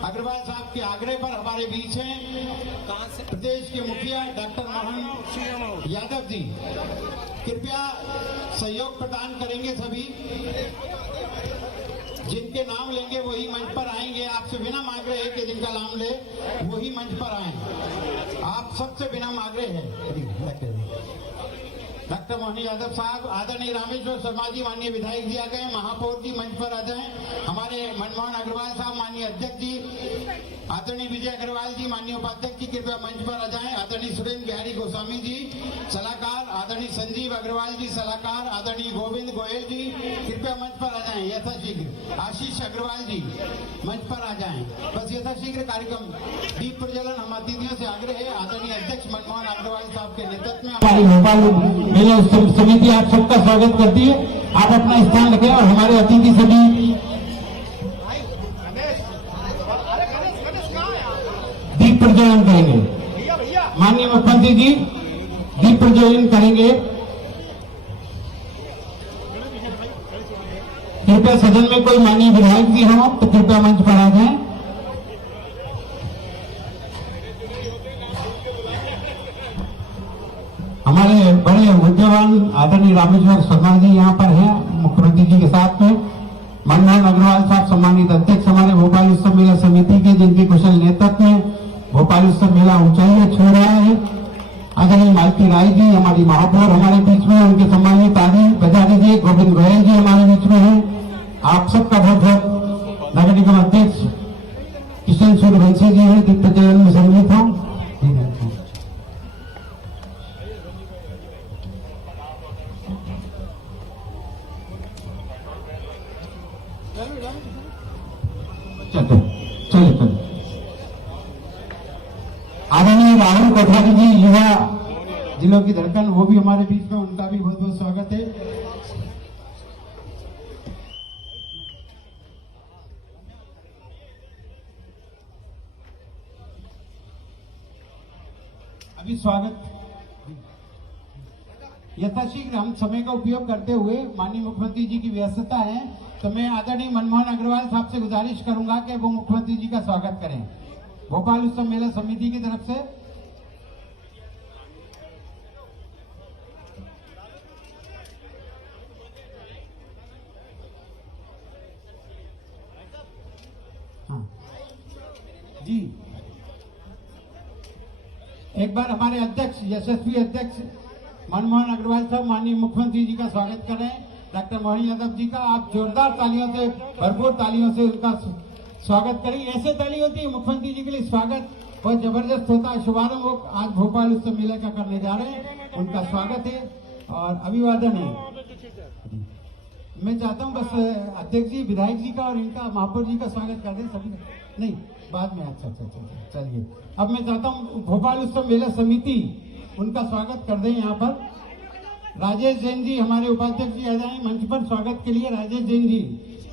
अग्रवाल साहब के आग्रह पर हमारे बीच हैं प्रदेश के मुखिया डॉक्टर मोहन यादव जी। कृपया सहयोग प्रदान करेंगे। सभी जिनके नाम लेंगे वही मंच पर आएंगे। आपसे बिना मांग रहे हैं कि जिनका नाम ले वही मंच पर आए। आप सबसे बिना मांग रहे हैं। डॉक्टर मोहन यादव साहब, आदरणीय रामेश्वर शर्मा जी माननीय विधायक जी आ गए। महापौर जी मंच पर आ जाएं। हमारे मनमोहन अग्रवाल साहब माननीय अध्यक्ष जी, आदरणीय विजय अग्रवाल जी माननीय उपाध्यक्ष जी कृपया मंच पर आ जाएं। आदरणीय सुरेंद्र बिहारी गोस्वामी जी सलाहकार, आदरणीय संजीव अग्रवाल जी सलाहकार, आदरणीय गोविंद गोयल जी कृपया मंच पर आ जाएं यथाशीघ्र। आशीष अग्रवाल जी मंच पर आ जाएं। बस यथाशीघ्र कार्यक्रम दीप प्रज्वलन हम अतिथियों से आग्रह है। आदरणीय अध्यक्ष मनमोहन अग्रवाल साहब के नेतृत्व में हमारी भोपाल समिति आप सबका स्वागत करती है। आप अपना स्थान रखें और हमारे अतिथि सभी दीप प्रज्वलन करेंगे। माननीय मुख्यमंत्री जी दीप प्रज्वलन करेंगे। कृपया सदन में कोई माननीय विधायक जी हो तो कृपया मंच पर आ जाएं। हमारे बड़े विद्वान आदरणीय रामेश्वर शर्मा जी यहाँ पर हैं मुख्यमंत्री जी के साथ में। मनमोहन अग्रवाल साहब सम्मानित अध्यक्ष हमारे भोपाल उत्सव मेला समिति के, जिनके कुशल नेतृत्व में भोपाल उत्सव मेला ऊंचाइयां छू रहा है। आदरणीय मालती राय जी हमारी महापौर हमारे बीच में, उनके सम्मानित ताली बजा दीजिए। गोविंद गोयल जी हमारे बीच में है। आप सबका बहुत बहुत नगर निगम अध्यक्ष किशन सूर्यवंशी जी है दीप प्रज्वलन में सम्मिलित हो। चलिए आदरणीय राहुल कोठारी जी युवा जिलों की धड़कन, वो भी हमारे बीच में, उनका भी बहुत बहुत स्वागत है। अभी स्वागत यथाशीघ्र हम समय का उपयोग करते हुए, माननीय मुख्यमंत्री जी की व्यस्तता है तो मैं आदरणीय मनमोहन अग्रवाल साहब से गुजारिश करूंगा कि वो मुख्यमंत्री जी का स्वागत करें भोपाल उत्सव मेला समिति की तरफ से। हाँ जी, एक बार हमारे अध्यक्ष यशस्वी अध्यक्ष मनमोहन अग्रवाल साहब माननीय मुख्यमंत्री जी का स्वागत करें। डॉक्टर मोहन यादव जी का आप जोरदार तालियों से, भरपूर तालियों से उनका स्वागत करें। ऐसे ताली होती है मुख्यमंत्री जी के लिए, स्वागत बहुत जबरदस्त होता है। शुभारंभ वो आज भोपाल उत्सव मेला का करने जा रहे हैं, उनका स्वागत है और अभिवादन है। मैं चाहता हूं बस अध्यक्ष जी, विधायक जी का और इनका महापौर जी का स्वागत कर दें सभी। नहीं, बाद में। अच्छा, चलिए। अब मैं चाहता हूं भोपाल उत्सव मेला समिति उनका स्वागत कर दें। यहाँ पर राजेश जैन जी हमारे उपाध्यक्ष जी आ जाए मंच पर स्वागत के लिए। राजेश जैन जी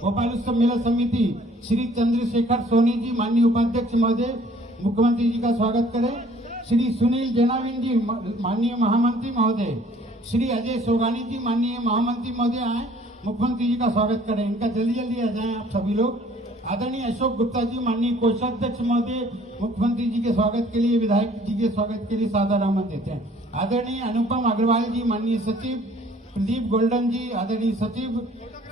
भोपाल उत्सव मेला समिति। श्री चंद्रशेखर सोनी जी माननीय उपाध्यक्ष महोदय मुख्यमंत्री जी का स्वागत करें। श्री सुनील जैनाविन जी माननीय महामंत्री महोदय। श्री अजय सोगानी जी माननीय महामंत्री महोदय आए, मुख्यमंत्री जी का स्वागत करें। इनका जल्दी आ जाएं आप सभी लोग। आदरणीय अशोक गुप्ता जी माननीय कोषाध्यक्ष महोदय मुख्यमंत्री जी के स्वागत के लिए, विधायक जी के स्वागत के लिए सादर आमंत्रित देते हैं। आदरणीय अनुपम अग्रवाल जी माननीय सचिव, प्रदीप गोल्डन जी आदरणीय सचिव,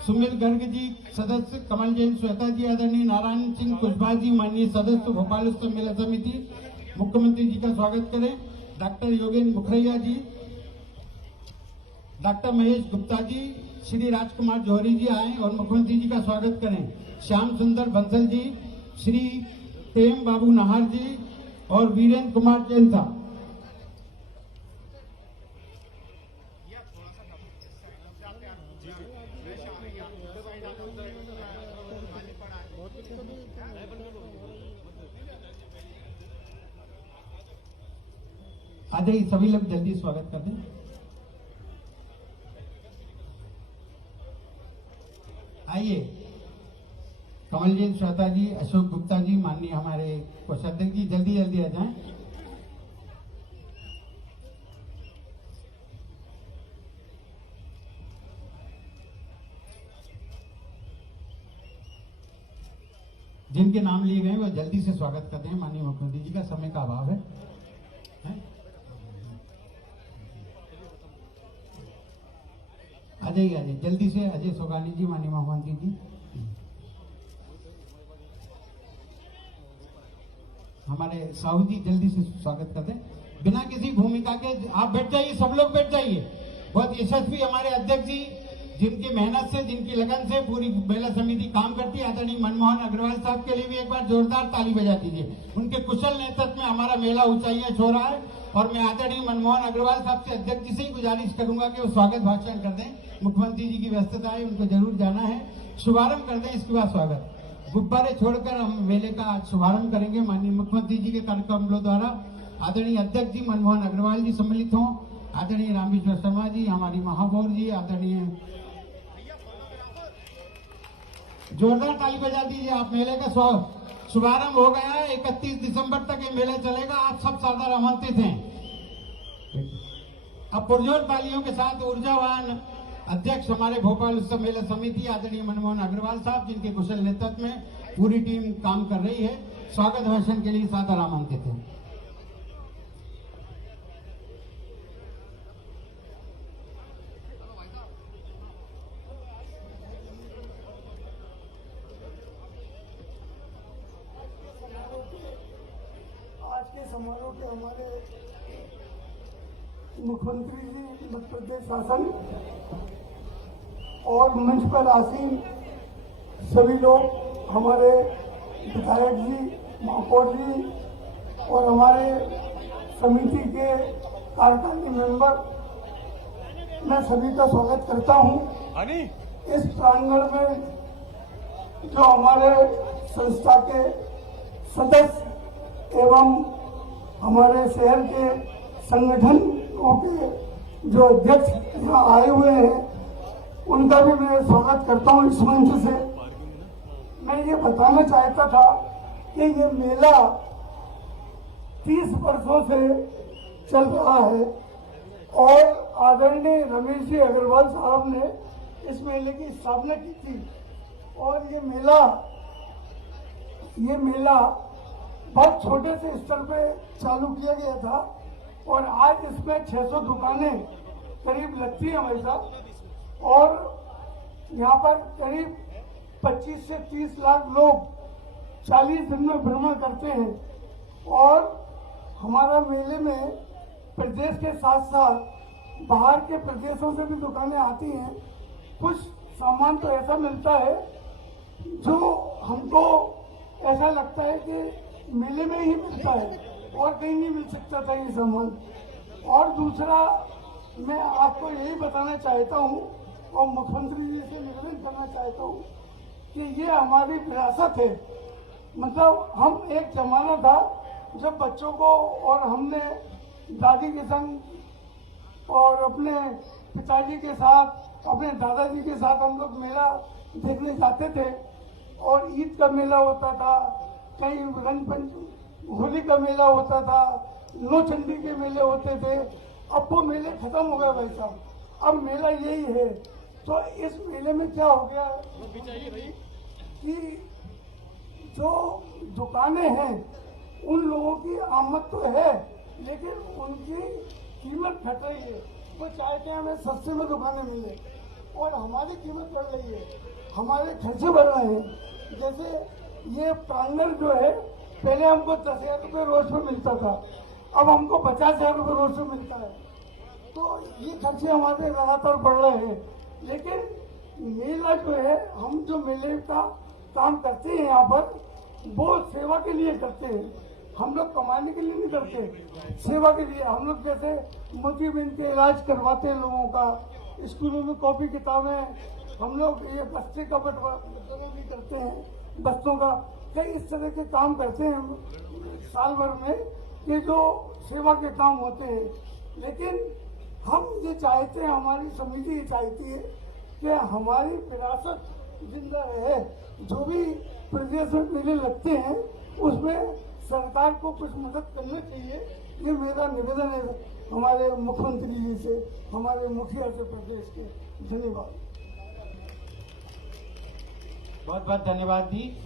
सुमित गर्ग जी सदस्य, कमल जैन श्वेता जी, आदरणीय नारायण सिंह कुशवाहा जी माननीय सदस्य भोपाल उत्सव मेला समिति, मुख्यमंत्री जी का स्वागत करें। डॉक्टर योगेंद्र मुखरिया जी, डॉक्टर महेश गुप्ता जी, श्री राजकुमार जौहरी जी आए और मुख्यमंत्री जी का स्वागत करें। श्याम सुंदर बंसल जी, श्री प्रेम बाबू नाहर जी और वीरेंद्र कुमार जैन साहब। आ जाइए सभी लोग, जल्दी स्वागत कर दें। आइए कमलजीत श्वेता जी, अशोक गुप्ता जी, माननीय हमारे कोषाध्यक्ष जी, जल्दी जल्दी आ जाएं। जिनके नाम लिए गए वो जल्दी से स्वागत करते हैं। माननीय मुख्यमंत्री जी का समय का अभाव है? आ जाइए जल्दी से। अजय सोगानी जी, माननीय मुख्यमंत्री जी, हमारे साहू जी जल्दी से स्वागत कर दें। बिना किसी भूमिका के आप बैठ जाइए, सब लोग बैठ जाइए। बहुत यशस्वी हमारे अध्यक्ष जी, जिनकी मेहनत से, जिनकी लगन से पूरी मेला समिति काम करती है, आदरणीय मनमोहन अग्रवाल साहब के लिए भी एक बार जोरदार ताली बजा दीजिए। उनके कुशल नेतृत्व में हमारा मेला ऊंचाइयां छू रहा है और मैं आदरणीय मनमोहन अग्रवाल साहब से, अध्यक्ष जी से ही गुजारिश करूंगा कि वो स्वागत भाषण कर दें। मुख्यमंत्री जी की व्यस्तता है, उनको जरूर जाना है। शुभारंभ कर दें, इसके बाद स्वागत। गुब्बारे छोड़कर हम मेले का शुभारंभ करेंगे माननीय मुख्यमंत्री जी के कार्यक्रमों द्वारा। आदरणीय अध्यक्ष जी मनमोहन अग्रवाल जी सम्मिलित हों, आदरणीय रामविश्व शर्मा जी, हमारी महापौर जी, आदरणीय, जोरदार ताली बजा दीजिए। आप मेले का शुभारंभ हो गया है। 31 दिसंबर तक ये मेला चलेगा। आप सब सादर आमंत्रित हैं। अब पुरजोर तालियों के साथ ऊर्जावान अध्यक्ष हमारे भोपाल उत्सव मेला समिति आदरणीय मनमोहन अग्रवाल साहब, जिनके कुशल नेतृत्व में पूरी टीम काम कर रही है, स्वागत भाषण के लिए सादर आमंत्रित है। आज के समारोह के हमारे मुख्यमंत्री जी, मध्य प्रदेश शासन और मंच पर आसीन सभी लोग, हमारे विधायक जी, महापौर जी और हमारे समिति के कार्यकारी मेंबर, मैं सभी का स्वागत करता हूं। इस प्रांगण में जो हमारे संस्था के सदस्य एवं हमारे शहर के संगठनों के जो अध्यक्ष यहाँ आए हुए हैं, उनका भी मैं स्वागत करता हूँ इस मंच से। मैं ये बताना चाहता था कि ये मेला 30 वर्षों से चल रहा है और आदरणीय रमेश जी अग्रवाल साहब ने इस मेले की स्थापना की थी और ये मेला बहुत छोटे से स्तर पे चालू किया गया था और आज इसमें 600 दुकानें करीब लगती हैं हमारे साथ और यहाँ पर करीब 25 से 30 लाख लोग 40 दिन में भ्रमण करते हैं और हमारा मेले में प्रदेश के साथ साथ बाहर के प्रदेशों से भी दुकानें आती हैं। कुछ सामान तो ऐसा मिलता है जो हमको ऐसा लगता है कि मेले में ही मिलता है और कहीं नहीं मिल सकता था ये सामान। और दूसरा, मैं आपको यही बताना चाहता हूँ और मुख्यमंत्री जी से निवेदन करना चाहता हूँ कि ये हमारी विरासत है। मतलब हम एक जमाना था जब बच्चों को और हमने दादी के संग और अपने पिताजी के साथ, अपने दादाजी के साथ हम लोग मेला देखने जाते थे और ईद का मेला होता था, कहीं होली का मेला होता था, नौचंडी के मेले होते थे। अब वो मेले खत्म हो गए भाई साहब, अब मेला यही है। तो इस मेले में क्या हो गया कि जो दुकानें हैं उन लोगों की आमद तो है लेकिन उनकी कीमत घट रही है। वो चाहते हैं हमें सस्ते में दुकानें मिले और हमारी कीमत बढ़ रही है, हमारे खर्चे बढ़ रहे हैं। जैसे ये प्रांगण जो है, पहले हमको 10,000 रुपये रोज पे मिलता था, अब हमको 50,000 रुपये रोज पे मिलता है। तो ये खर्चे हमारे लगातार बढ़ रहे हैं। लेकिन मेला जो है, हम जो मेले का काम करते हैं यहाँ पर, वो सेवा के लिए करते हैं। हम लोग कमाने के लिए नहीं करते, सेवा के लिए। हम लोग जैसे मोतीबिंद के इलाज करवाते हैं लोगों का, स्कूलों में कॉपी किताबें, हम लोग ये बस्ते का बंटवारा भी करते हैं, बस्तों का, कई इस तरह के काम करते हैं साल भर में, ये जो सेवा के काम होते हैं। लेकिन हम ये चाहते हैं, हमारी समिति ये चाहती है कि हमारी विरासत जिंदा रहे। जो भी प्रदेश में मेले लगते हैं उसमें सरकार को कुछ मदद करना चाहिए, ये मेरा निवेदन है हमारे मुख्यमंत्री जी से, हमारे मुखिया से प्रदेश के। धन्यवाद। बहुत बहुत धन्यवाद जी।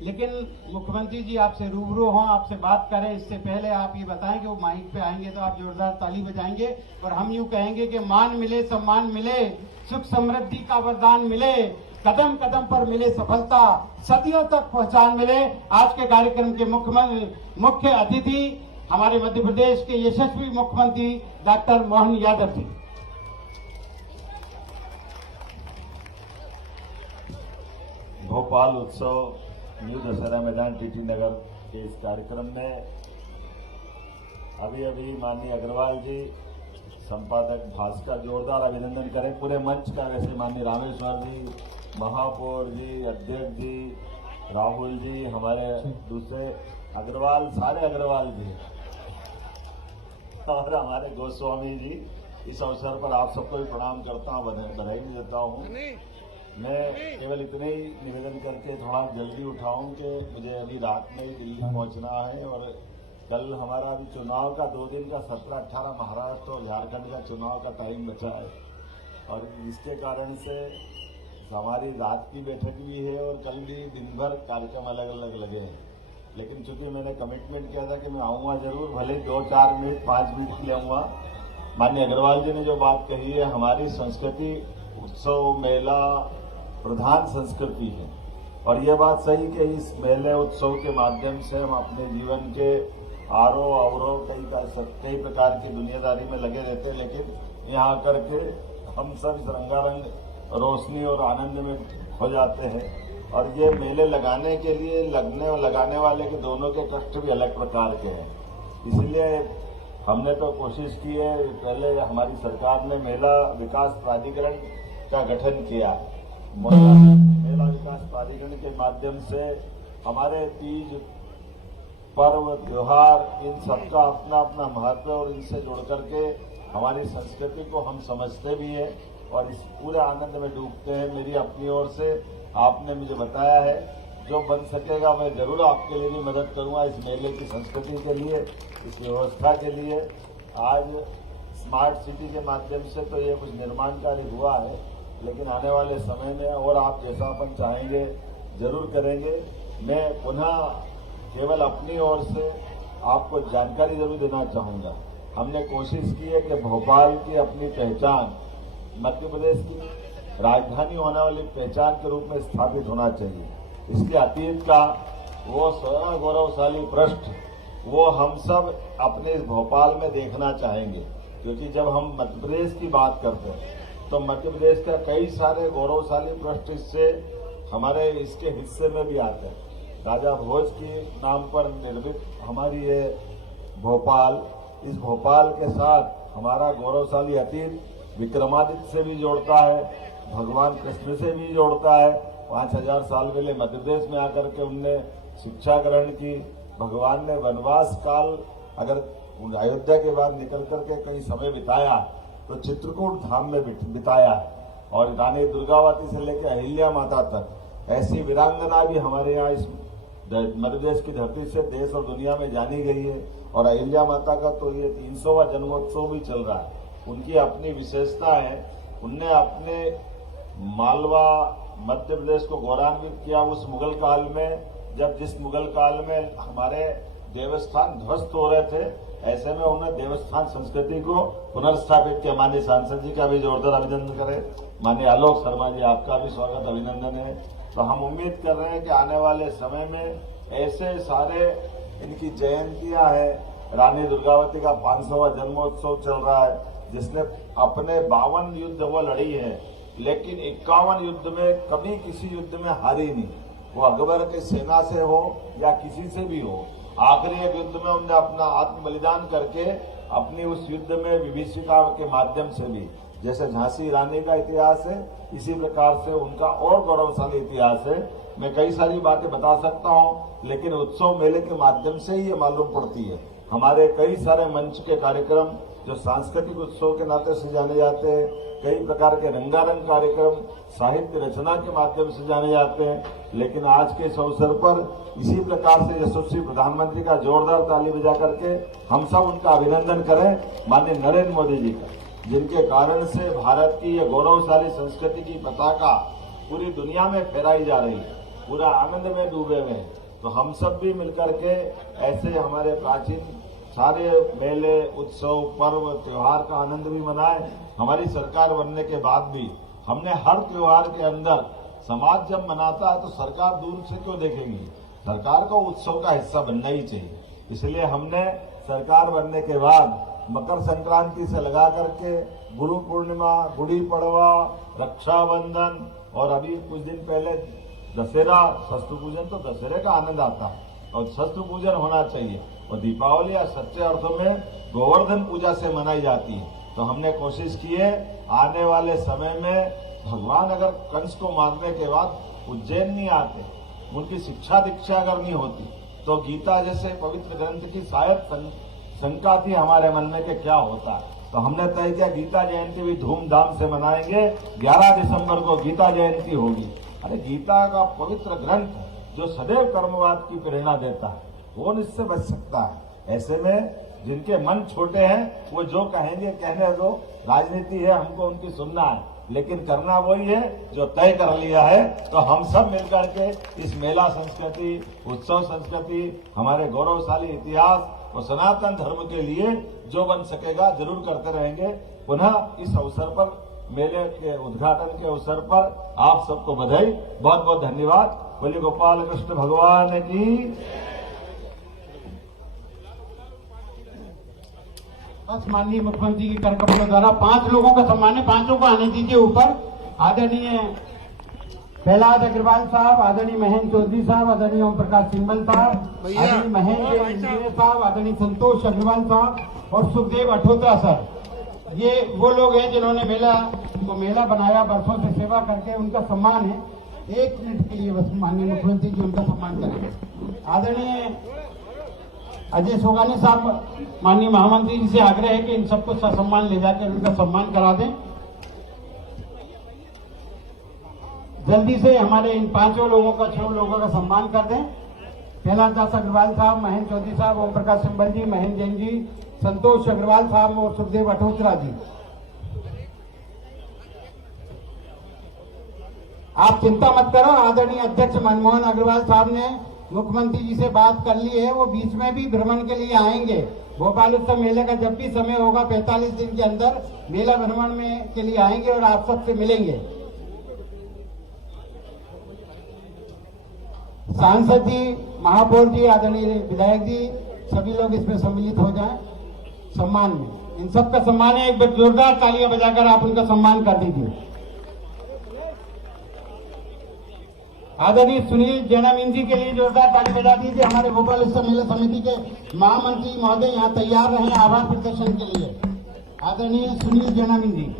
लेकिन मुख्यमंत्री जी आपसे रूबरू हों, आपसे बात करें, इससे पहले आप ये बताएं कि वो माइक पे आएंगे तो आप जोरदार ताली बजाएंगे और हम यूं कहेंगे कि मान मिले, सम्मान मिले, सुख समृद्धि का वरदान मिले, कदम कदम पर मिले सफलता, सदियों तक पहचान मिले। आज के कार्यक्रम के मुख्य अतिथि हमारे मध्य प्रदेश के यशस्वी मुख्यमंत्री डॉक्टर मोहन यादव जी। भोपाल उत्सव न्यू दशहरा मैदान टीटी नगर के इस कार्यक्रम में अभी माननीय अग्रवाल जी, संपादक भास्कर, जोरदार अभिनंदन करें पूरे मंच का। वैसे माननीय रामेश्वर जी, महापौर जी, अध्यक्ष जी, राहुल जी, हमारे दूसरे अग्रवाल, सारे अग्रवाल जी और हमारे गोस्वामी जी, इस अवसर पर आप सबको भी प्रणाम करता हूँ, बधाई भी देता हूँ। मैं केवल इतने ही निवेदन करके थोड़ा जल्दी उठाऊं कि मुझे अभी रात में ही दिल्ली पहुंचना है और कल हमारा अभी चुनाव का 2 दिन का 17-18 महाराष्ट्र और झारखंड का चुनाव का टाइम बचा है और इसके कारण से हमारी रात की बैठक भी है और कल भी दिन भर कार्यक्रम अलग अलग लगे हैं। लेकिन चूंकि मैंने कमिटमेंट किया था कि मैं आऊँगा जरूर, भले 2-4 मिनट 5 मिनट के लिए आऊँगा। माननीय अग्रवाल जी ने जो बात कही है, हमारी संस्कृति उत्सव मेला प्रधान संस्कृति है और ये बात सही कि इस मेले उत्सव के माध्यम से हम अपने जीवन के आरोह अवरोह कई प्रकार की दुनियादारी में लगे रहते हैं, लेकिन यहाँ आकर के हम सब रंगारंग रोशनी और आनंद में हो जाते हैं। और ये मेले लगाने के लिए लगने और लगाने वाले के दोनों के कष्ट भी अलग प्रकार के हैं। इसलिए हमने तो कोशिश की है, पहले हमारी सरकार ने मेला विकास प्राधिकरण का गठन किया। मेला विकास प्राधिकरण के माध्यम से हमारे तीज, पर्व, त्योहार, इन सबका अपना अपना महत्व और इनसे जुड़ करके हमारी संस्कृति को हम समझते भी हैं और इस पूरे आनंद में डूबते हैं। मेरी अपनी ओर से आपने मुझे बताया है, जो बन सकेगा मैं जरूर आपके लिए भी मदद करूंगा इस मेले की संस्कृति के लिए, इस व्यवस्था के लिए। आज स्मार्ट सिटी के माध्यम से तो ये कुछ निर्माण कार्य हुआ है, लेकिन आने वाले समय में और आप जैसा अपन चाहेंगे जरूर करेंगे। मैं पुनः केवल अपनी ओर से आपको जानकारी जरूर देना चाहूँगा। हमने कोशिश की है कि भोपाल की अपनी पहचान मध्य प्रदेश की राजधानी होने वाली पहचान के रूप में स्थापित होना चाहिए। इसके अतीत का वो स्वर्ण गौरवशाली पृष्ठ वो हम सब अपने इस भोपाल में देखना चाहेंगे, क्योंकि जब हम मध्य प्रदेश की बात करते हैं तो मध्य प्रदेश का कई सारे गौरवशाली पृष्ठ इससे हमारे इसके हिस्से में भी आते हैं। राजा भोज के नाम पर निर्मित हमारी ये भोपाल, इस भोपाल के साथ हमारा गौरवशाली अतीत विक्रमादित्य से भी जोड़ता है, भगवान कृष्ण से भी जोड़ता है। 5000 साल पहले मध्य प्रदेश में आकर के उनने शिक्षा ग्रहण की। भगवान ने वनवास काल अगर अयोध्या के बाद निकल करके कहीं समय बिताया तो चित्रकूट धाम में बिताया है और रानी दुर्गावती से लेकर अहिल्या माता तक ऐसी वीरांगना भी हमारे यहाँ इस मध्य प्रदेश की धरती से देश और दुनिया में जानी गई है। और अहिल्या माता का तो ये 300वां जन्मोत्सव भी चल रहा है। उनकी अपनी विशेषता है, उनने अपने मालवा मध्य प्रदेश को गौरवान्वित किया उस मुगल काल में, जब जिस मुगल काल में हमारे देवस्थान ध्वस्त हो रहे थे, ऐसे में उन्होंने देवस्थान संस्कृति को पुनर्स्थापित किया। माननीय सांसद जी का भी जोरदार अभिनंदन करें। माननीय आलोक शर्मा जी, आपका भी स्वागत अभिनंदन है। तो हम उम्मीद कर रहे हैं कि आने वाले समय में ऐसे सारे इनकी जयंतियां हैं। रानी दुर्गावती का 500वां जन्मोत्सव चल रहा है, जिसने अपने 52 युद्ध वो लड़ी है, लेकिन 51 युद्ध में कभी किसी युद्ध में हारी नहीं। वो अकबर की सेना से हो या किसी से भी हो, आखिरी एक युद्ध में उन्होंने अपना आत्म बलिदान करके अपनी उस युद्ध में विभीषिका के माध्यम से भी, जैसे झांसी रानी का इतिहास है, इसी प्रकार से उनका और गौरवशाली इतिहास है। मैं कई सारी बातें बता सकता हूं, लेकिन उत्सव मेले के माध्यम से ही ये मालूम पड़ती है। हमारे कई सारे मंच के कार्यक्रम जो सांस्कृतिक उत्सव के नाते से जाने जाते हैं, कई प्रकार के रंगारंग कार्यक्रम साहित्य रचना के माध्यम से जाने जाते हैं, लेकिन आज के इस अवसर पर इसी प्रकार से यशस्वी प्रधानमंत्री का जोरदार ताली बजा करके हम सब उनका अभिनंदन करें, माननीय नरेंद्र मोदी जी का, जिनके कारण से भारत की यह गौरवशाली संस्कृति की पताका पूरी दुनिया में फहराई जा रही है, पूरा आनंद में डूबे हुए हैं। तो हम सब भी मिलकर के ऐसे हमारे प्राचीन सारे मेले, उत्सव, पर्व, त्योहार का आनंद भी मनाएं। हमारी सरकार बनने के बाद भी हमने हर त्योहार के अंदर समाज जब मनाता है तो सरकार दूर से क्यों देखेंगी, सरकार को उत्सव का हिस्सा बनना ही चाहिए। इसलिए हमने सरकार बनने के बाद मकर संक्रांति से लगा करके गुरु पूर्णिमा, गुड़ी पड़वा, रक्षाबंधन और अभी कुछ दिन पहले दशहरा, शस्त्र पूजन, तो दशहरे का आनंद आता है और शस्त्र पूजन होना चाहिए। और दीपावली या सच्चे अर्थों में गोवर्धन पूजा से मनाई जाती है। तो हमने कोशिश की है आने वाले समय में भगवान अगर कंस को मारने के बाद उज्जैन नहीं आते, उनकी शिक्षा दीक्षा अगर नहीं होती, तो गीता जैसे पवित्र ग्रंथ की शायद शंका थी हमारे मन में कि क्या होता है। तो हमने तय किया गीता जयंती भी धूमधाम से मनाएंगे। 11 दिसंबर को गीता जयंती होगी। अरे गीता का पवित्र ग्रंथ जो सदैव कर्मवाद की प्रेरणा देता है, वो इससे बच सकता है। ऐसे में जिनके मन छोटे हैं वो जो कहेंगे कहने दो, राजनीति है, हमको उनकी सुनना है, लेकिन करना वही है जो तय कर लिया है। तो हम सब मिलकर के इस मेला संस्कृति, उत्सव संस्कृति, हमारे गौरवशाली इतिहास और सनातन धर्म के लिए जो बन सकेगा जरूर करते रहेंगे। पुनः इस अवसर पर, मेले के उद्घाटन के अवसर पर आप सबको बधाई, बहुत बहुत धन्यवाद। बोलिए गोपाल कृष्ण भगवान की। बस माननीय मुख्यमंत्री के करकमलों द्वारा 5 लोगों का सम्मान है, 5 को आने दीजिए ऊपर। आदरणीय प्रहलाद अग्रवाल साहब, आदरणीय महेंद्र चौधरी साहब, आदरणीय ओम प्रकाश सिंबल साहब, आदरणीय महेंद्र इंजीनियर साहब, आदरणीय संतोष अग्रवाल साहब और सुखदेव अठोत्रा सर। ये वो लोग हैं जिन्होंने मेला बनाया, वर्षों से सेवा करके, उनका सम्मान है। 1 मिनट के लिए बस माननीय मुख्यमंत्री जी उनका सम्मान करेंगे। आदरणीय अजय सोगानी साहब, माननीय महामंत्री जी से आग्रह है कि इन सबको ससम्मान ले जाकर उनका सम्मान करा दें। जल्दी से हमारे इन 5 लोगों का, 6 लोगों का सम्मान कर दें। प्रहलाद दास अग्रवाल साहब, महेंद्र चौधरी साहब, ओम प्रकाश सिंबल जी, महेंद्र जैन जी, संतोष अग्रवाल साहब और सुखदेव अठोत्रा जी। आप चिंता मत करो, आदरणीय अध्यक्ष मनमोहन अग्रवाल साहब ने मुख्यमंत्री जी से बात कर ली है, वो बीच में भी भ्रमण के लिए आएंगे। भोपाल उत्सव मेले का जब भी समय होगा 45 दिन के अंदर मेला भ्रमण में के लिए आएंगे और आप सबसे मिलेंगे। सांसद जी, महापौर जी, आदरणीय विधायक जी, सभी लोग इसमें सम्मिलित हो जाएं सम्मान में। इन सबका सम्मान है, एक बार जोरदार तालियां बजाकर आप उनका सम्मान कर दीजिए। आदरणीय सुनील जैनामीन जी के लिए जोरदार ताली बजा दीजिए। हमारे भोपाल उत्सव मेला समिति के महामंत्री महोदय यहाँ तैयार रहे आभार प्रदर्शन के लिए। आदरणीय सुनील जैनामीन जी।